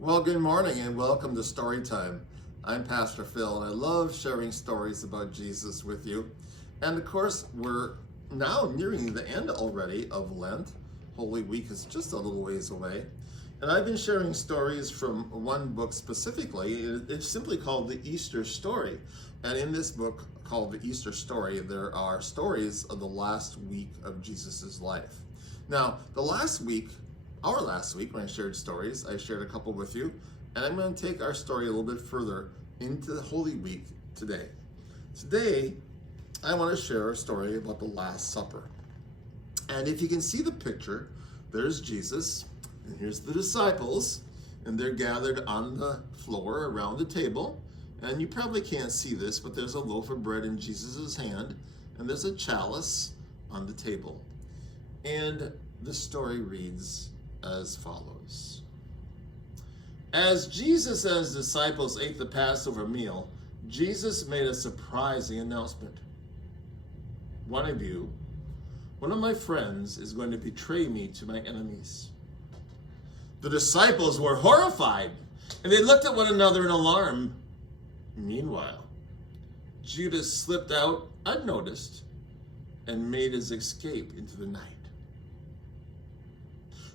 Well, good morning and welcome to Storytime. I'm Pastor Phil and I love sharing stories about Jesus with you. And of course, we're now nearing the end already of Lent. Holy Week is just a little ways away. And I've been sharing stories from one book specifically. It's simply called The Easter Story. And in this book called The Easter Story, there are stories of the last week of Jesus's life. Now, our last week, when I shared stories, I shared a couple with you, and I'm going to take our story a little bit further into the Holy Week today. Today, I want to share a story about the Last Supper. And if you can see the picture, there's Jesus, and here's the disciples, and they're gathered on the floor around the table. And you probably can't see this, but there's a loaf of bread in Jesus' hand, and there's a chalice on the table. And the story reads as follows. As Jesus and his disciples ate the Passover meal, Jesus made a surprising announcement. One of my friends is going to betray me to my enemies. The disciples were horrified, and they looked at one another in alarm. Meanwhile, Judas slipped out unnoticed and made his escape into the night.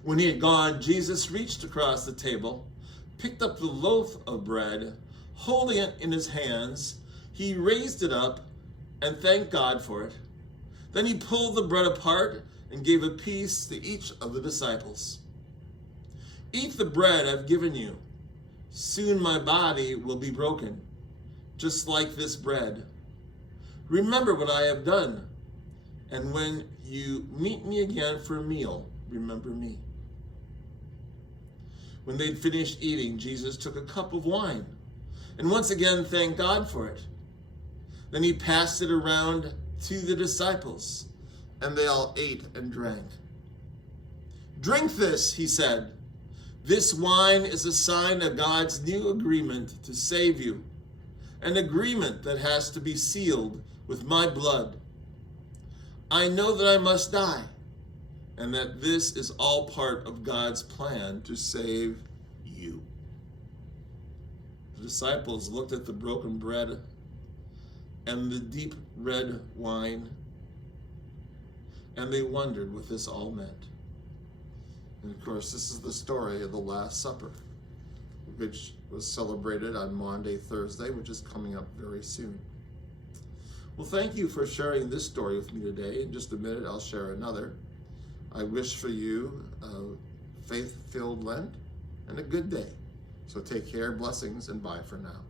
When he had gone, Jesus reached across the table, picked up the loaf of bread, holding it in his hands. He raised it up and thanked God for it. Then he pulled the bread apart and gave a piece to each of the disciples. Eat the bread I've given you. Soon my body will be broken, just like this bread. Remember what I have done. And when you meet me again for a meal, remember me. When they'd finished eating, Jesus took a cup of wine and once again thanked God for it. Then he passed it around to the disciples, and they all ate and drank. Drink this, he said. This wine is a sign of God's new agreement to save you, an agreement that has to be sealed with my blood. I know that I must die, and that this is all part of God's plan to save you. The disciples looked at the broken bread and the deep red wine, and they wondered what this all meant. And of course, this is the story of the Last Supper, which was celebrated on Maundy, Thursday, which is coming up very soon. Well, thank you for sharing this story with me today. In just a minute, I'll share another. I wish for you a faith-filled Lent and a good day. So take care, blessings, and bye for now.